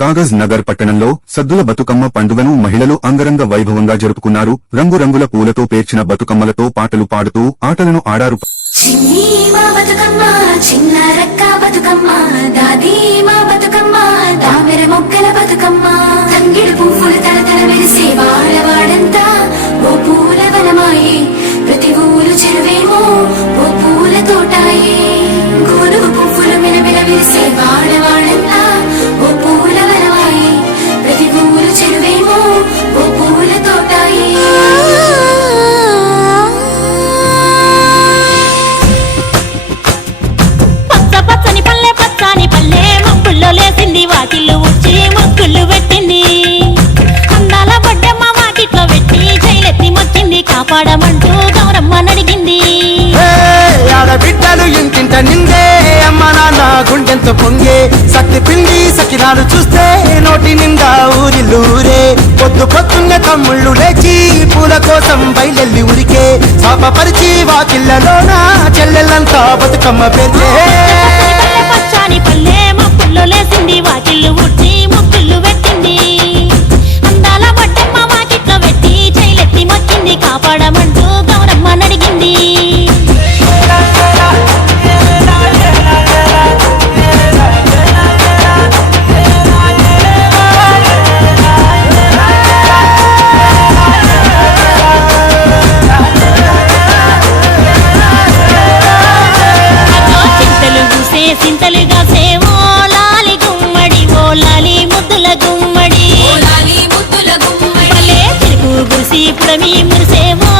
కాగజ్ నగర్ పట్టణంలో సద్దుల బతుకమ్మ పండుగను మహిళలు అంగరంగ వైభవంగా జరుపుకున్నారు. రంగురంగుల పూలతో పేర్చిన బతుకమ్మలతో పాటలు పాడుతూ ఆటలను ఆడారు. బతుకమ్మ చిన్న బతుకమ్మ దాది బతుకమ్మ దామెర బతుకమ్మ. గుండెంతో పొంగే సత్తి పిండి సకిరాలు చూస్తే నోటి నిండా ఊరిల్లూరే. పొద్దు పొద్దున్న తమ్ముళ్ళు లేచి పూల కోసం బయలెల్లి ఉరికే. శాపపరిచి వాకిళ్ళలోన చెల్లెళ్ళంతా బతుకమ్మ పెరిగే ప్రమీ మురిసేవా